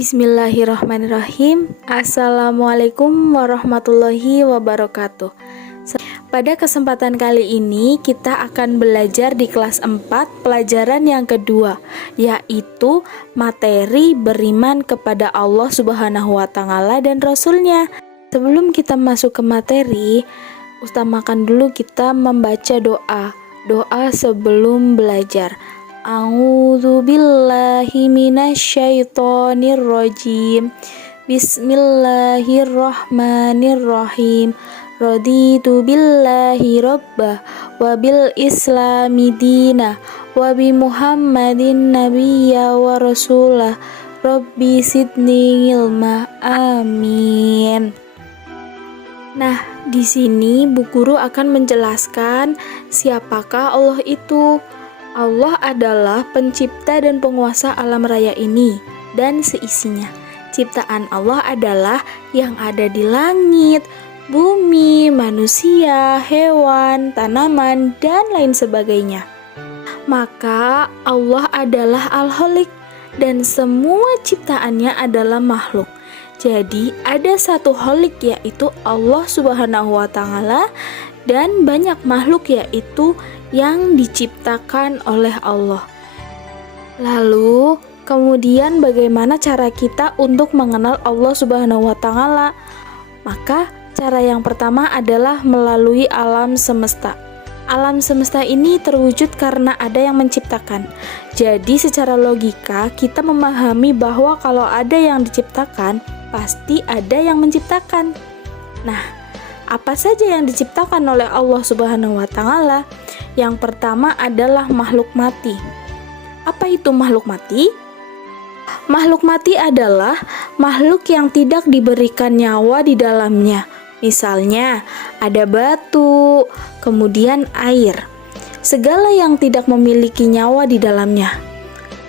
Bismillahirrahmanirrahim. Assalamualaikum warahmatullahi wabarakatuh. Pada kesempatan kali ini kita akan belajar di kelas 4 pelajaran yang kedua, yaitu materi beriman kepada Allah Subhanahu wa Ta'ala dan Rasul-Nya. Sebelum kita masuk ke materi, utamakan dulu kita membaca doa sebelum belajar. A'udzu billahi minasyaitonir rajim. Bismillahirrahmanirrahim. Raditu billahi rabbah wa bil islami dina wa bi Muhammadin nabiyya wa rasulah. Rabbi zidni ilma. Amin. Nah, di sini Bu Guru akan menjelaskan siapakah Allah itu. Allah adalah pencipta dan penguasa alam raya ini dan seisinya. Ciptaan Allah adalah yang ada di langit, bumi, manusia, hewan, tanaman, dan lain sebagainya. Maka Allah adalah Al-Khaliq dan semua ciptaannya adalah makhluk. Jadi ada satu Khaliq yaitu Allah Subhanahu wa Ta'ala dan banyak makhluk yaitu yang diciptakan oleh Allah. Lalu, kemudian bagaimana cara kita untuk mengenal Allah Subhanahu wa Ta'ala? Maka, cara yang pertama adalah melalui alam semesta. Alam semesta ini terwujud karena ada yang menciptakan. Jadi, secara logika, kita memahami bahwa kalau ada yang diciptakan, pasti ada yang menciptakan. Nah, apa saja yang diciptakan oleh Allah Subhanahu wa Ta'ala? Yang pertama adalah makhluk mati. Apa itu makhluk mati? Makhluk mati adalah makhluk yang tidak diberikan nyawa di dalamnya. Misalnya, ada batu, kemudian air. Segala yang tidak memiliki nyawa di dalamnya.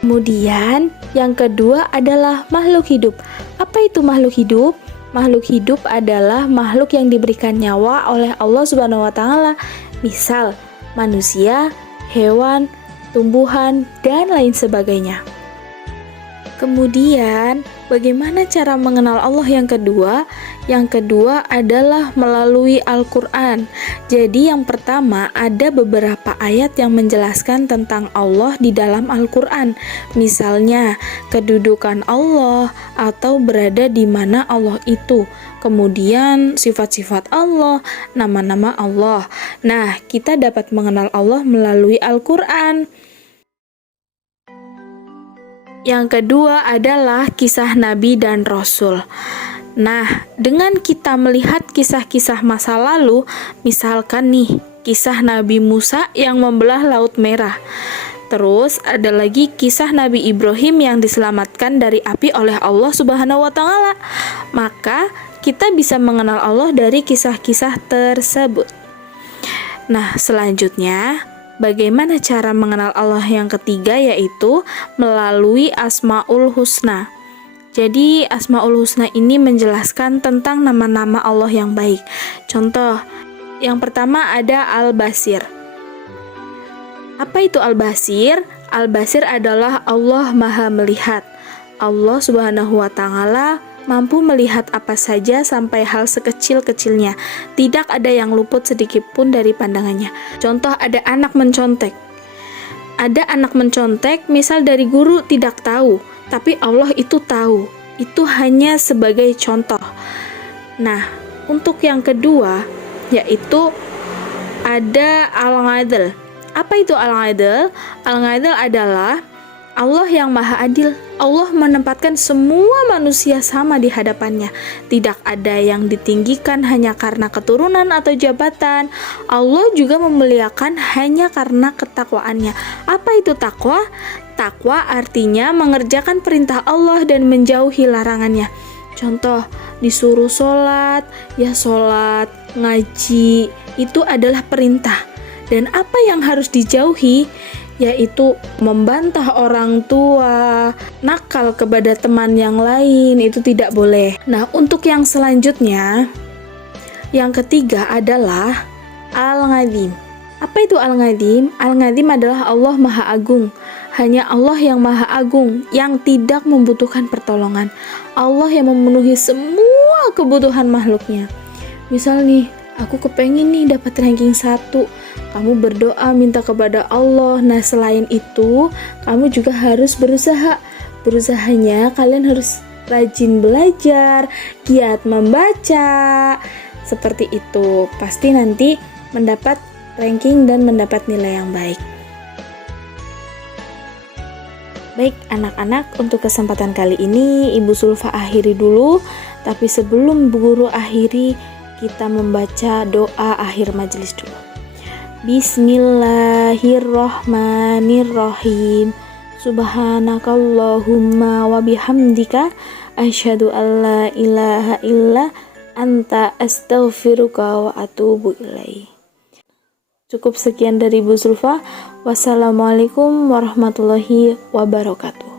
Kemudian, yang kedua adalah makhluk hidup. Apa itu makhluk hidup? Makhluk hidup adalah makhluk yang diberikan nyawa oleh Allah Subhanahu wa Ta'ala. Misal, manusia, hewan, tumbuhan, dan lain sebagainya. Kemudian, bagaimana cara mengenal Allah yang kedua? Yang kedua adalah melalui Al-Quran. Jadi yang pertama ada beberapa ayat yang menjelaskan tentang Allah di dalam Al-Quran. Misalnya, kedudukan Allah atau berada di mana Allah itu. Kemudian sifat-sifat Allah, nama-nama Allah. Nah, kita dapat mengenal Allah melalui Al-Quran. Yang kedua adalah kisah Nabi dan Rasul. Nah, dengan kita melihat kisah-kisah masa lalu, misalkan nih, kisah Nabi Musa yang membelah Laut Merah. Terus ada lagi kisah Nabi Ibrahim yang diselamatkan dari api oleh Allah Subhanahu wa Ta'ala. Maka, kita bisa mengenal Allah dari kisah-kisah tersebut. Nah, selanjutnya, bagaimana cara mengenal Allah yang ketiga, yaitu melalui Asmaul Husna. Jadi Asmaul Husna ini menjelaskan tentang nama-nama Allah yang baik. Contoh, yang pertama ada Al-Basir. Apa itu Al-Basir? Al-Basir adalah Allah Maha Melihat. Allah Subhanahu wa Ta'ala mampu melihat apa saja sampai hal sekecil-kecilnya. Tidak ada yang luput sedikit pun dari pandangannya. Contoh, ada anak mencontek. Ada anak mencontek, misal dari guru tidak tahu, tapi Allah itu tahu. Itu hanya sebagai contoh. Nah, untuk yang kedua, yaitu ada Al-Adl. Apa itu Al-Adl? Al-Adl adalah Allah yang Maha Adil. Allah menempatkan semua manusia sama di hadapannya. Tidak ada yang ditinggikan hanya karena keturunan atau jabatan. Allah juga memuliakan hanya karena ketakwaannya. Apa itu takwa? Takwa artinya mengerjakan perintah Allah dan menjauhi larangannya. Contoh, disuruh sholat, ya sholat, ngaji, itu adalah perintah. Dan apa yang harus dijauhi? Yaitu membantah orang tua, nakal kepada teman yang lain, itu tidak boleh. Nah, untuk yang selanjutnya, yang ketiga adalah Al-Qadim. Apa itu Al-Qadim? Al-Qadim adalah Allah Maha Agung. Hanya Allah yang Maha Agung, yang tidak membutuhkan pertolongan. Allah yang memenuhi semua kebutuhan makhluknya. Misal nih, aku kepengen nih dapat ranking 1. Kamu berdoa minta kepada Allah. Nah, selain itu, kamu juga harus berusaha. Berusahanya kalian harus rajin belajar, giat membaca. Seperti itu. Pasti nanti mendapat ranking dan mendapat nilai yang baik. Baik anak-anak, untuk kesempatan kali ini Ibu Sulfa akhiri dulu. Tapi sebelum Bu Guru akhiri, kita membaca doa akhir majelis dulu. Bismillahirrahmanirrahim. Subhanakallahumma wa bihamdika asyhadu an la ilaha illa anta astaghfiruka wa atubu ilaik. Cukup sekian dari Bu Sulfa. Wassalamualaikum warahmatullahi wabarakatuh.